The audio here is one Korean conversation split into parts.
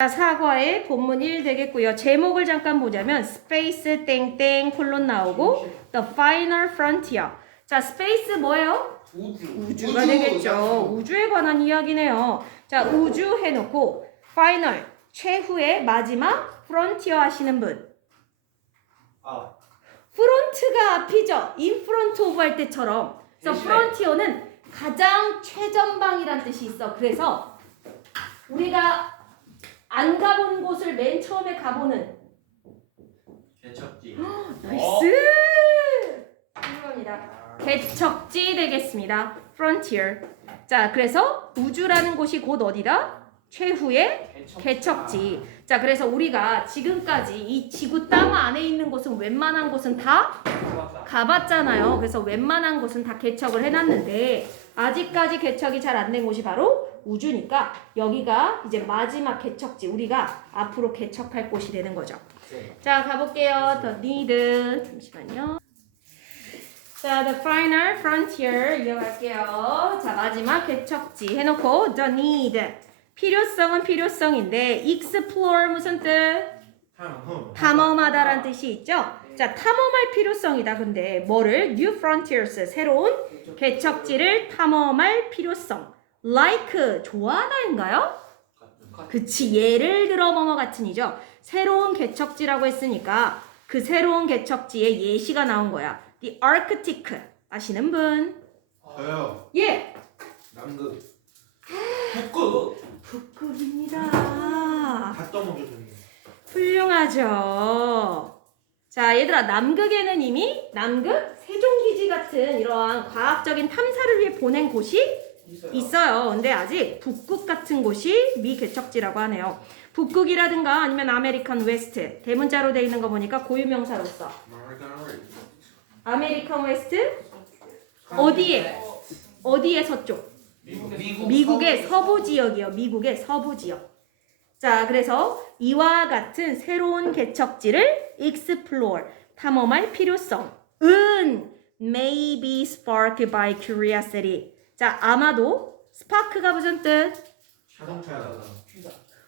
자, 사과의 본문 1 되겠고요. 제목을 잠깐 보자면 스페이스 땡땡 콜론 나오고 The Final Frontier. 자, 스페이스 뭐예요? 우주. 우주 가 되겠죠. 우주에 관한 이야기네요. 자, 우주 해놓고 파이널 최후의 마지막 프론티어 하시는 분. 아, 프론트가 앞이죠. 인프론트 오브 할 때처럼. 그래서. 프론티어는 가장 최전방이란 뜻이 있어. 그래서 우리가 안 가본 곳을 맨 처음에 가보는 개척지. 나이스! 훌륭합니다. 개척지 되겠습니다. frontier. 자, 그래서 우주라는 곳이 곧 어디다? 최후의 개척지. 자, 그래서 우리가 지금까지 이 지구 땅 안에 있는 곳은 웬만한 곳은 다 아, 가봤잖아요. 그래서 웬만한 곳은 다 개척을 해놨는데 아직까지 개척이 잘 안 된 곳이 바로 우주니까 여기가 이제 마지막 개척지. 우리가 앞으로 개척할 곳이 되는 거죠. 자, 가볼게요. The need. 잠시만요. 자, the final frontier 이어갈게요. 자, 마지막 개척지 해놓고 the need. 필요성은 필요성인데 explore 무슨 뜻? 탐험하다라는 뜻이 있죠. 자, 탐험할 필요성이다. 근데 뭐를 new frontiers 새로운 개척지를 탐험할 필요성. Like 좋아하다인가요? 그치 예를 들어 뭐뭐 같은이죠. 새로운 개척지라고 했으니까 그 새로운 개척지에 예시가 나온 거야. The Arctic 아시는 분? 저요. 예. 남극. 북극. 북극입니다. 다 떠먹여줬네. 훌륭하죠. 자, 얘들아, 남극에는 이미 남극 세종기지 같은 이러한 과학적인 탐사를 위해 보낸 곳이 있어요. 근데 아직 북극 같은 곳이 미개척지라고 하네요. 북극이라든가 아니면 아메리칸 웨스트 대문자로 돼 있는 거 보니까 고유명사로 써. 아메리칸 웨스트 어디에? 어디에 서쪽? 미국. 미국의 서부 지역이요. 미국의 서부 지역. 자, 그래서 이와 같은 새로운 개척지를 explore 탐험할 필요성 은 may be sparked by curiosity. 자, 아마도 spark가 무슨 뜻? 자동차야.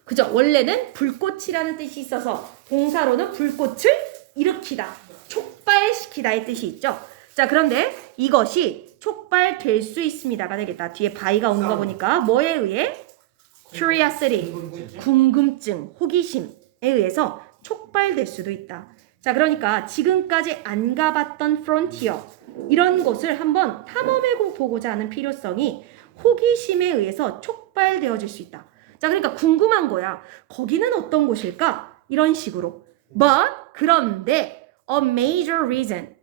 그죠? 원래는 불꽃이라는 뜻이 있어서 동사로는 불꽃을 일으키다, 촉발시키다의 뜻이 있죠. 자, 그런데 이것이 촉발될 수 있습니다가 되겠다. 뒤에 바이가 온거 보니까 뭐에 의해? curiosity, 궁금증, 호기심에 의해서 촉발될 수도 있다. 자, 그러니까 지금까지 안 가봤던 frontier 이런 곳을 한번 탐험해 보고자 하는 필요성이 호기심에 의해서 촉발되어질 수 있다. 자, 그러니까 궁금한 거야. 거기는 어떤 곳일까? 이런 식으로. But 그런데 a major reason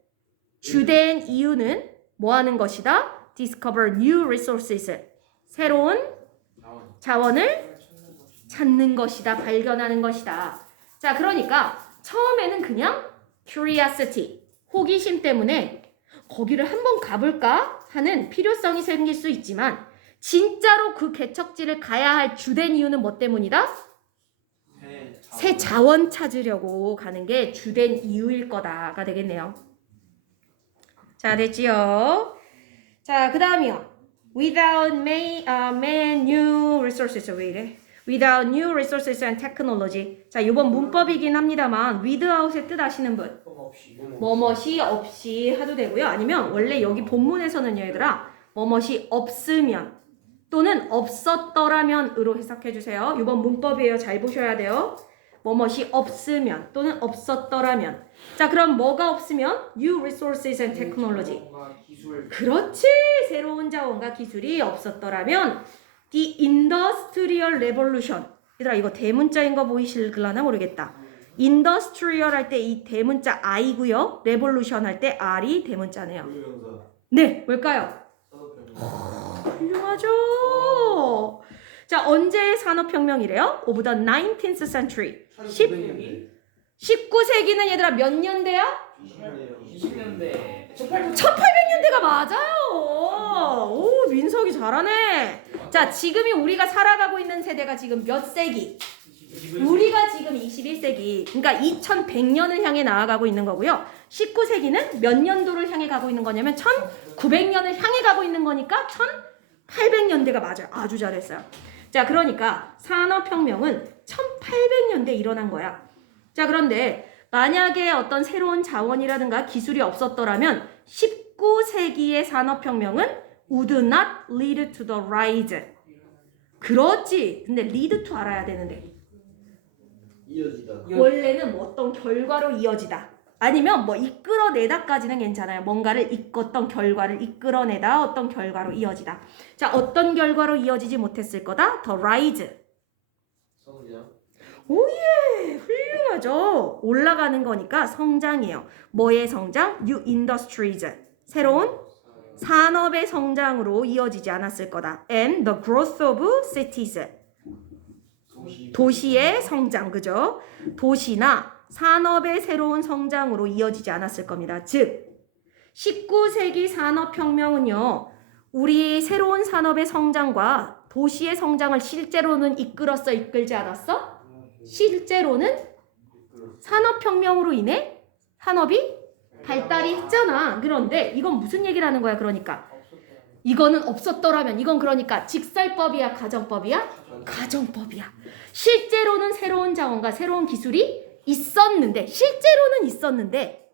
주된 이유는 뭐 하는 것이다? Discover new resources 새로운 자원을 찾는 것이다. 발견하는 것이다. 자, 그러니까 처음에는 그냥 curiosity, 호기심 때문에 거기를 한번 가볼까 하는 필요성이 생길 수 있지만 진짜로 그 개척지를 가야 할 주된 이유는 뭐 때문이다? 새 자원 찾으려고 가는 게 주된 이유일 거다가 되겠네요. 자, 됐지요? 자, 그 다음이요. Without may, uh, man new resources. 왜 이래? Without new resources and technology. 자, 이번 문법이긴 합니다만, without의 뜻 아시는 분? 뭐뭇이 없이 하도 되고요. 아니면 원래 여기 본문에서는 얘들아, 뭐뭇이 없으면 또는 없었더라면으로 해석해 주세요. 이번 문법이에요. 잘 보셔야 돼요. 뭐뭇이 없으면 또는 없었더라면. 자, 그럼 뭐가 없으면 new resources and technology. 기술. 그렇지. 새로운 자원과 기술이 없었더라면 the industrial revolution. 얘들아 이거 대문자인 거 보이실라나 모르겠다. industrial 할 때 이 대문자 I고요. revolution 할 때 R이 대문자네요. 네, 뭘까요? 훌륭하죠. 자, 언제 산업혁명이래요? Of the 19th century. 1900년대. 19세기는 얘들아 몇 년대야? 20년대. 1800년대가 맞아요. 오, 민석이 잘하네. 자, 지금이 우리가 살아가고 있는 세대가 지금 몇 세기? 우리가 지금 21세기. 그러니까 2100년을 향해 나아가고 있는 거고요. 19세기는 몇 년도를 향해 가고 있는 거냐면 1900년을 향해 가고 있는 거니까 1800년대가 맞아요. 아주 잘했어요. 자, 그러니까 산업혁명은 1800 18년대에 일어난 거야. 자, 그런데 만약에 어떤 새로운 자원이라든가 기술이 없었더라면 19세기의 산업혁명은 would not lead to the rise. 그렇지. 근데 lead to 알아야 되는데. 이어지다. 원래는 뭐 어떤 결과로 이어지다. 아니면 뭐 이끌어내다까지는 괜찮아요. 뭔가를 이끌었던 결과를 이끌어내다 어떤 결과로 이어지다. 자, 어떤 결과로 이어지지 못했을 거다? 더 rise. 성장. 오예, 훌륭하죠. 올라가는 거니까 성장이에요. 뭐의 성장? New industries. 새로운 산업의 성장으로 이어지지 않았을 거다. And the growth of cities. 도시. 도시의 성장, 그죠? 도시나 산업의 새로운 성장으로 이어지지 않았을 겁니다. 즉, 19세기 산업혁명은요, 우리 새로운 산업의 성장과 도시의 성장을 실제로는 이끌었어, 이끌지 않았어? 실제로는 산업혁명으로 인해 산업이 발달이 했잖아. 그런데 이건 무슨 얘기를 하는 거야, 그러니까? 이거는 없었더라면, 이건 그러니까 직설법이야, 가정법이야? 가정법이야. 실제로는 새로운 자원과 새로운 기술이 있었는데, 실제로는 있었는데,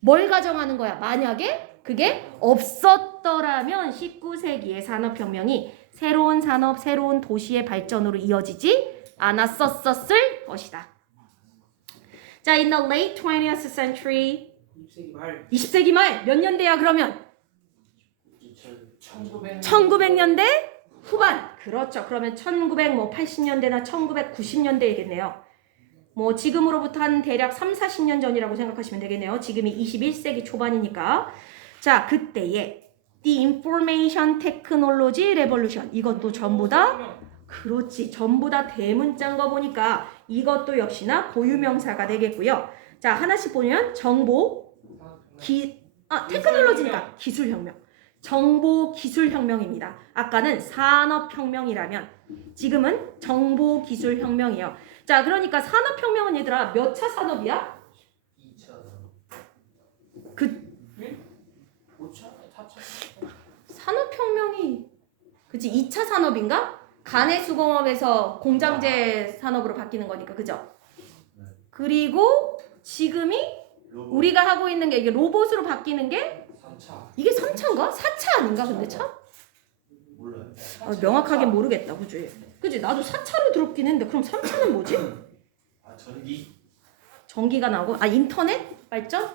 뭘 가정하는 거야? 만약에 그게 없었더라면 19세기의 산업혁명이 새로운 산업, 새로운 도시의 발전으로 이어지지 않았었을 것이다. 자, in the late 20th century, 20세기 말 20세기 말 몇 년대야 그러면? 1900. 1900년대 후반. 그렇죠. 그러면 1980년대나 1990년대이겠네요. 뭐 지금으로부터 한 대략 3, 40년 전이라고 생각하시면 되겠네요. 지금이 21세기 초반이니까. 자, 그때에 The Information Technology Revolution 이것도 전부 다 그렇지. 전부 다 대문자인 거 보니까 이것도 역시나 고유명사가 되겠고요. 자, 하나씩 보면 정보, 기, 아, 테크놀로지니까 기술혁명. 정보 기술혁명입니다. 아까는 산업혁명이라면 지금은 정보 기술혁명이에요. 자, 그러니까 산업혁명은 얘들아 몇 차 산업이야? 2차. 그 5차? 4차? 산업혁명이 그치 2차 산업인가? 간해수공업에서 공장제 산업으로 바뀌는 거니까 그죠? 그리고 지금이 우리가 하고 있는 게 이게 로봇으로 바뀌는 게 3차. 이게 3차인가? 4차 아닌가 근데 차? 몰라요. 아, 명확하게 모르겠다 그지? 그지? 나도 4차로 들었긴 했는데 그럼 3차는 뭐지? 아 전기. 전기가 나오고 아 인터넷 발전?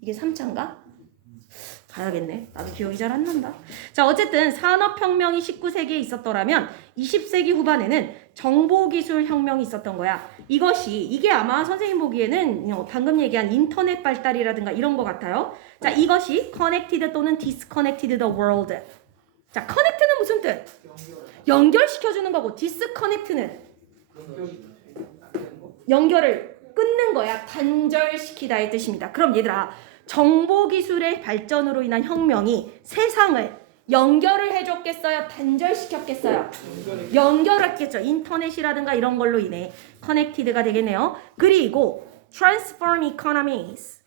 이게 3차인가? 봐야겠네. 나도 기억이 잘 안 난다. 자, 어쨌든 산업혁명이 19세기에 있었더라면 20세기 후반에는 정보기술 혁명이 있었던 거야. 이것이 이게 아마 선생님 보기에는 어, 방금 얘기한 인터넷 발달이라든가 이런 것 같아요. 자, 이것이 connected 또는 disconnected the world. 자, connect는 무슨 뜻? 연결 시켜주는 거고 disconnect는 연결을 끊는 거야. 단절시키다의 뜻입니다. 그럼 얘들아, 정보 기술의 발전으로 인한 혁명이 세상을 연결을 해줬겠어요? 단절시켰겠어요? 연결했겠죠. 인터넷이라든가 이런 걸로 인해 커넥티드가 되겠네요. 그리고 transform economies.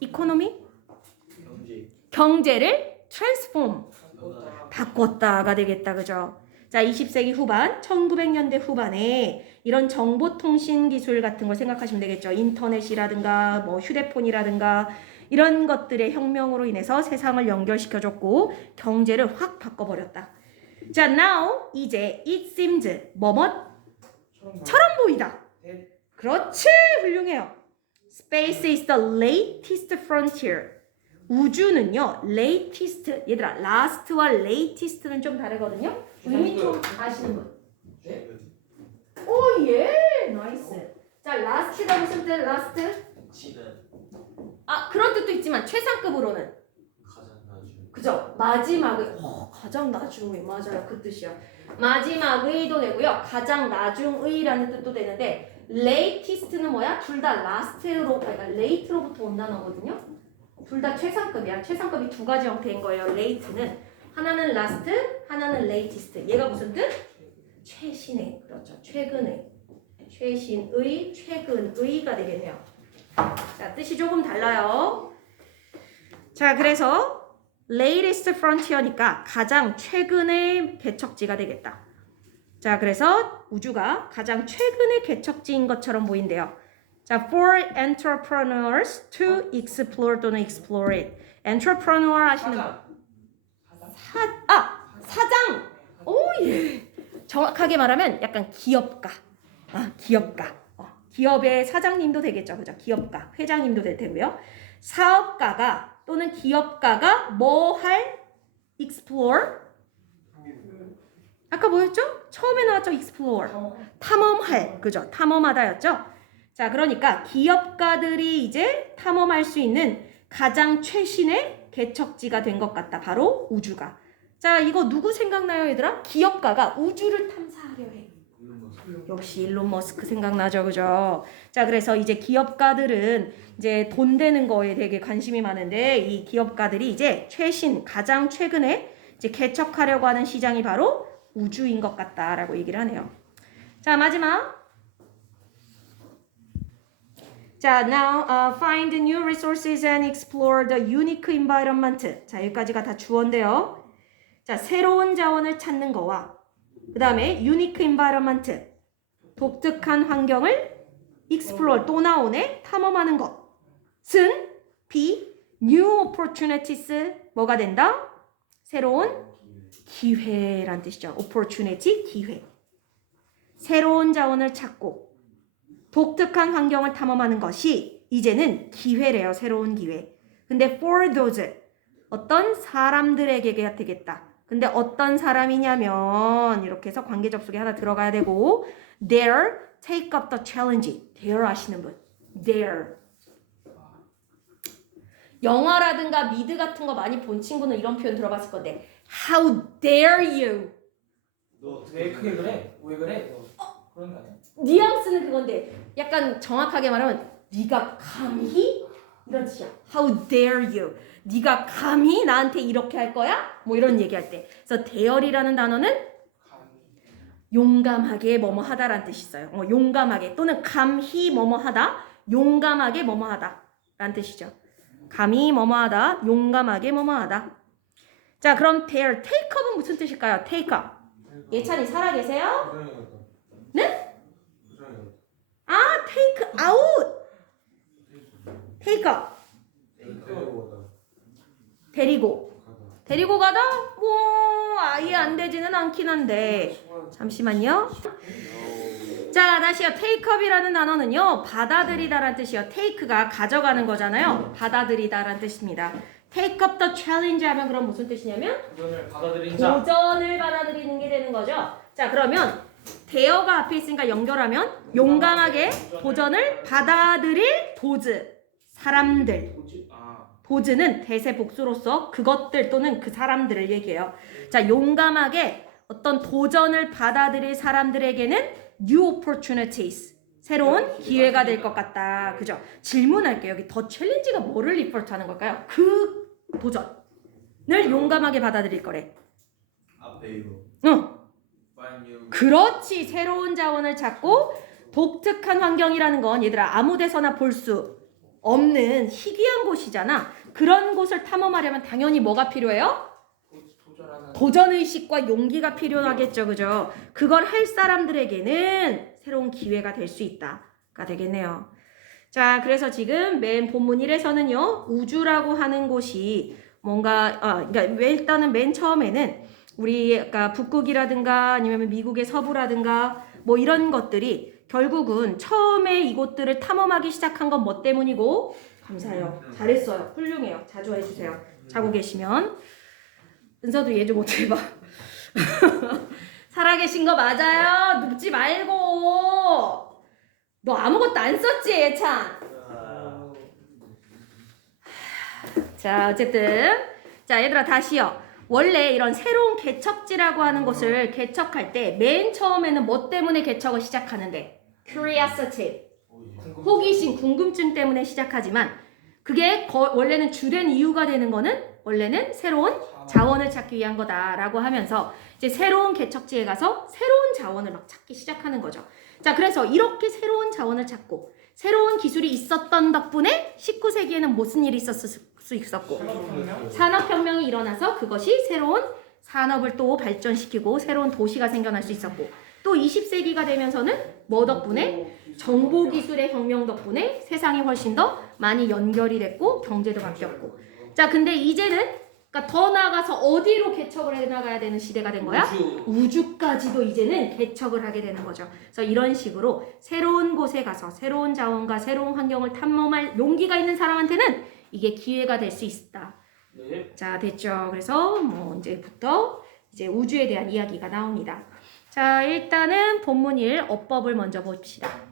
이코노미? 경제. 경제를 transform. 바꿨다가 되겠다. 그죠? 자, 20세기 후반, 1900년대 후반에 이런 정보통신 기술 같은 걸 생각하시면 되겠죠. 인터넷이라든가 뭐 휴대폰이라든가 이런 것들의 혁명으로 인해서 세상을 연결시켜줬고 경제를 확 바꿔버렸다. 자, now 이제 it seems 뭐뭐처럼 보이다. 그렇지, 훌륭해요. Space is the latest frontier. 우주는요, latest 얘들아, last와 latest는 좀 다르거든요. 의미 좀 아시는 분? 오 예, 나이스. 자, last가 무슨 뜻? last? 치는 아 그런 뜻도 있지만 최상급으로는 가장 나중. 그죠? 마지막의 어, 가장 나중의 맞아요 그 뜻이야. 마지막의도 되고요. 가장 나중의라는 뜻도 되는데 latest는 뭐야? 둘다 last로 그러니까 late로부터 온 단어거든요. 둘 다 최상급이야. 최상급이 두 가지 형태인 거예요. late는 하나는 last, 하나는 latest. 얘가 무슨 뜻? 최신의 그렇죠. 최근의 최신의 최근의가 되겠네요. 자 뜻이 조금 달라요. 자 그래서 latest frontier니까 가장 최근의 개척지가 되겠다. 자, 그래서 우주가 가장 최근의 개척지인 것처럼 보인대요. 자, for entrepreneurs to explore 또는 explore it. entrepreneur 하시는 분. 사, 아, 사장. 오, 예. 정확하게 말하면 약간 기업가. 아, 기업가. 어, 기업의 사장님도 되겠죠. 그죠? 기업가. 회장님도 될 테고요. 사업가가 또는 기업가가 뭐 할? explore? 아까 뭐였죠? 처음에 나왔죠? explore. 탐험할. 그죠? 탐험하다였죠? 자, 그러니까 기업가들이 이제 탐험할 수 있는 가장 최신의 개척지가 된 것 같다. 바로 우주가. 자, 이거 누구 생각나요, 얘들아? 기업가가 우주를 탐사하려 해. 역시 일론 머스크 생각나죠, 그죠? 자, 그래서 이제 기업가들은 이제 돈 되는 거에 되게 관심이 많은데 이 기업가들이 이제 최신 가장 최근에 이제 개척하려고 하는 시장이 바로 우주인 것 같다라고 얘기를 하네요. 자, 마지막. 자, now uh, find new resources and explore the unique environment. 자, 여기까지가 다 주어인데요. 자, 새로운 자원을 찾는 거와 그 다음에 unique environment. 독특한 환경을 explore 또 나오네 탐험하는 것은 B new opportunities 뭐가 된다? 새로운 기회란 뜻이죠. opportunity 기회. 새로운 자원을 찾고 독특한 환경을 탐험하는 것이 이제는 기회래요. 새로운 기회. 근데 for those 어떤 사람들에게 되겠다. 근데 어떤 사람이냐면 이렇게 해서 관계 접속에 하나 들어가야 되고 dare take up the challenge. dare 하시는 분. dare. 영화라든가 미드 같은 거 많이 본 친구는 이런 표현 들어봤을 건데 how dare you. 너왜 크게 그래? 왜 그래? 그런 거 아니야? 뉘앙스는 그건데 약간 정확하게 말하면 네가 감히 이런 뜻이야. How dare you? 네가 감히 나한테 이렇게 할 거야? 뭐 이런 얘기할 때. 그래서 dare이라는 단어는 용감하게 뭐뭐 하다라는 뜻이 있어요. 어, 용감하게 또는 감히 뭐뭐 하다, 용감하게 뭐뭐 하다라는 뜻이죠. 감히 뭐뭐 하다, 용감하게 뭐뭐 하다. 자, 그럼 dare, take up은 무슨 뜻일까요? take up. 예찬이 살아 계세요? 네? 아, take out. take up. 데리고. 데리고 가다? 뭐 아예 안 되지는 않긴 한데 잠시만요. 자 다시요 테이크업이라는 단어는요 받아들이다라는 뜻이요 테이크가 가져가는 거잖아요 받아들이다라는 뜻입니다 take up the challenge 하면 그럼 무슨 뜻이냐면 도전을 받아들인 자. 도전을 받아들이는 게 되는 거죠 자 그러면 대어가 앞에 있으니까 연결하면 용감하게 도전을 받아들일 도즈 사람들 뭐지? 아, 도즈는 대세 복수로서 그것들 또는 그 사람들을 얘기해요. 자, 용감하게 어떤 도전을 받아들일 사람들에게는 new opportunities. 새로운 기회가 될 것 같다. 그죠? 질문할게요. 여기 더 챌린지가 뭐를 리포트 하는 걸까요? 그 도전을 용감하게 받아들일 거래. 앞에 이거 응. 그렇지. 새로운 자원을 찾고 독특한 환경이라는 건 얘들아 아무 데서나 볼 수 없는 희귀한 곳이잖아. 그런 곳을 탐험하려면 당연히 뭐가 필요해요? 도전의식과 용기가 필요하겠죠. 그죠? 그걸 할 사람들에게는 새로운 기회가 될 수 있다가 되겠네요. 자, 그래서 지금 맨 본문 1에서는요, 우주라고 하는 곳이 뭔가, 아, 그러니까 왜 일단은 맨 처음에는 우리 그러니까 북극이라든가 아니면 미국의 서부라든가 뭐 이런 것들이 결국은 처음에 이곳들을 탐험하기 시작한 건 뭐 때문이고 감사해요. 잘했어요. 훌륭해요. 자주 해주세요. 자고 계시면 은서도 얘 좀 어떻게 봐. 살아계신 거 맞아요. 눕지 말고. 너 아무것도 안 썼지, 예찬. 아, 자, 어쨌든. 자, 얘들아, 다시요. 원래 이런 새로운 개척지라고 하는 곳을 개척할 때 맨 처음에는 뭐 때문에 개척을 시작하는데? Curiosity. 호기심, 궁금증 때문에 시작하지만 그게 거- 원래는 주된 이유가 되는 거는 원래는 새로운 자원을 찾기 위한 거다라고 하면서 이제 새로운 개척지에 가서 새로운 자원을 막 찾기 시작하는 거죠. 자, 그래서 이렇게 새로운 자원을 찾고 새로운 기술이 있었던 덕분에 19세기에는 무슨 일이 있었을 수 있었고 산업혁명? 산업혁명이 일어나서 그것이 새로운 산업을 또 발전시키고 새로운 도시가 생겨날 수 있었고 또 20세기가 되면서는 뭐 덕분에 정보 기술의 혁명 덕분에 세상이 훨씬 더 많이 연결이 됐고 경제도 바뀌었고 자 근데 이제는 그러니까 더 나아가서 어디로 개척을 해 나가야 되는 시대가 된 거야? 우주. 우주 까지도 이제는 개척을 하게 되는 거죠. 그래서 이런 식으로 새로운 곳에 가서 새로운 자원과 새로운 환경을 탐험할 용기가 있는 사람한테는 이게 기회가 될 수 있다. 네. 자, 됐죠. 그래서 뭐 이제부터 이제 우주에 대한 이야기가 나옵니다. 자, 일단은 본문 1 어법을 먼저 봅시다.